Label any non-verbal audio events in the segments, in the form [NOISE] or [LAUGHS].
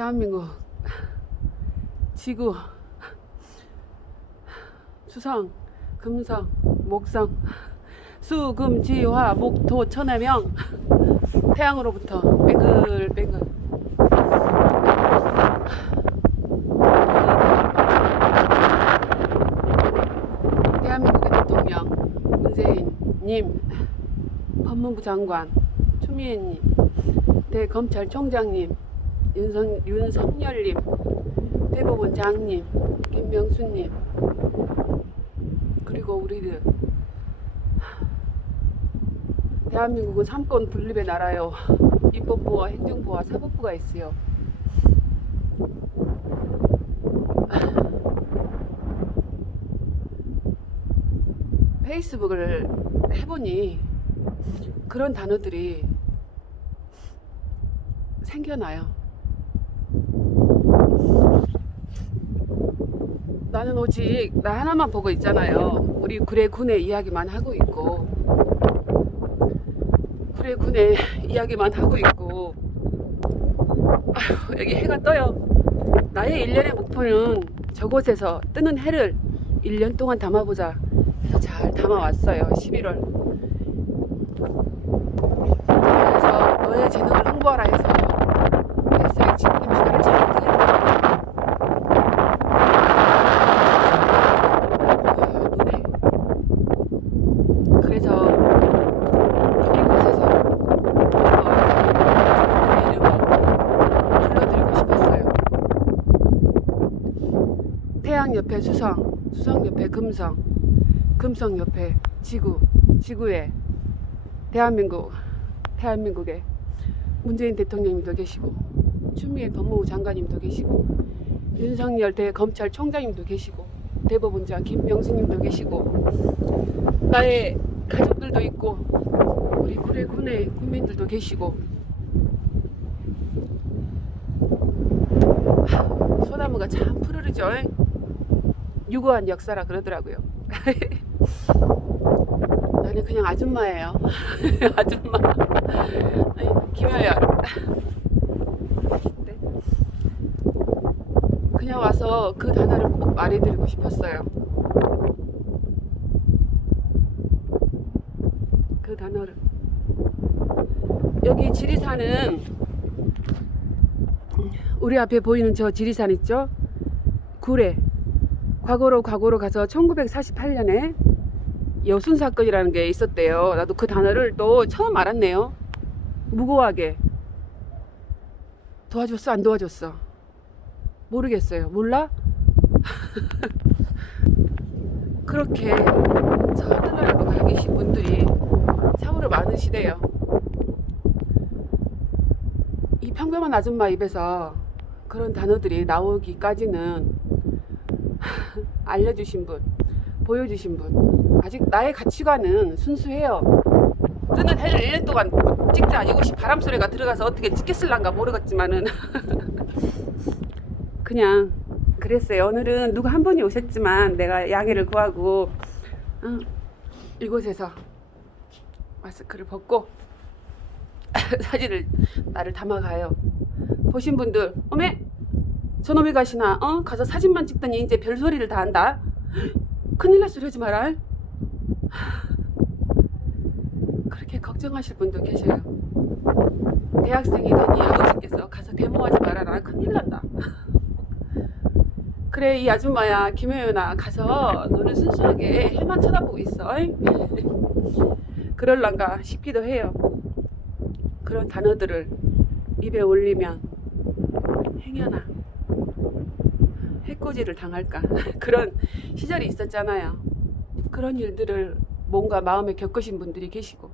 대한민국 지구 수성 금성 목성 수금지화 목토 천해명 태양으로부터 뱅글뱅글. 대한민국의 대통령 문재인님 법무부 장관 추미애님 대검찰총장님 윤석, 윤석열님 대법원 장님 김명수님 그리고 우리들. 대한민국은 삼권 분립의 나라요. 입법부와 행정부와 사법부가 있어요. 페이스북을 해보니 그런 단어들이 생겨나요. 나는 오직 나 하나만 보고 있잖아요. 우리 구례 군의 이야기만 하고 있고, 구례 군의 이야기만 하고 있고, 아휴, 여기 해가 떠요. 나의 일련의 목표는 저곳에서 뜨는 해를 1년 동안 담아보자. 해서 잘 담아왔어요. 11월. 그래서 너의 재능을 홍보하라 해서 페이스북 친구님 시간을 잘 뜨겠다고 보여요 눈에 그래서 이곳에서 그분들의 이름을 불러드리고 싶었어요 태양 옆에 수성 수성 옆에 금성 금성 옆에 지구 지구에 대한민국 대한민국에 문재인 대통령님도 계시고 추미애 법무부 장관님도 계시고 윤석열 대검찰총장님도 계시고 대법원장 김명수님도 계시고 나의 가족들도 있고 우리 구례 군의 국민들도 계시고. 하, 소나무가 참 푸르르죠 유구한 역사라 그러더라고요. [LAUGHS] 나는 그냥 아줌마예요. [LAUGHS] 아줌마. 김효연. 네. 그냥 와서 그 단어를 꼭 말해드리고 싶었어요. 그 단어를. 여기 지리산은 우리 앞에 보이는 저 지리산 있죠? 구례 과거로 과거로 가서 1948년에 여순 사건이라는 게 있었대요. 나도 그 단어를 또 처음 알았네요. 무고하게 도와줬어 안 도와줬어 모르겠어요. 몰라? [LAUGHS] 그렇게 저 하늘나라로 가 계신 분들이 참으로 많으시대요. 이 평범한 아줌마 입에서 그런 단어들이 나오기까지는 [LAUGHS] 알려주신 분, 보여주신 분, 아직 나의 가치관은 순수해요. 뜨는 해를 1년 동안 찍자 이곳이 바람 소리가 들어가서 어떻게 찍겠을란가 모르겠지만은 [LAUGHS] 그냥 그랬어요. 오늘은 누가 한 분이 오셨지만 내가 양해를 구하고 어, 이곳에서 마스크를 벗고 [LAUGHS] 사진을 나를 담아가요. 보신 분들, 어메 저놈이 가시나? 어? 가서 사진만 찍더니 이제 별소리를 다 한다. 큰일 날 소리 하지 마라. 그렇게 걱정하실 분도 계셔요. 대학생이 되니 아버지께서 가서 데모하지 말아라. 큰일 난다. 그래 이 아줌마야 김혜연아 가서 너는 순수하게 해만 쳐다보고 있어. 그럴란가 싶기도 해요. 그런 단어들을 입에 올리면 행여나 해코지를 당할까 [LAUGHS] 그런 시절이 있었잖아요. 그런 일들을 뭔가 마음에 겪으신 분들이 계시고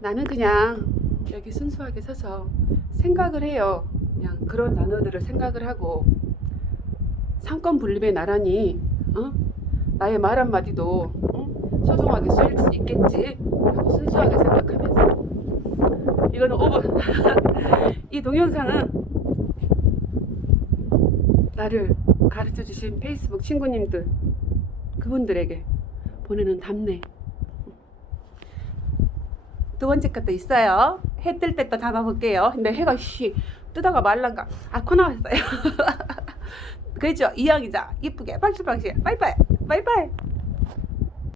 나는 그냥 여기 순수하게 서서 생각을 해요. 그냥 그런 단어들을 생각을 하고 상권 분립의 나라니 어? 나의 말 한마디도 어? 소중하게 쓰일 수 있겠지 하고 순수하게 생각하면서 이거는 5분 [LAUGHS] 이 동영상은 나를 가르쳐 주신 페이스북 친구님들 그분들에게 보내는 답례. 두 번째 것도 있어요. 해 뜰 때 또 담아볼게요. 근데 해가 씨 뜨다가 말란가. 아 코 나왔어요. [LAUGHS] 그랬죠? 이왕이자. 이쁘게. 박실박실. 바이바이. 바이바이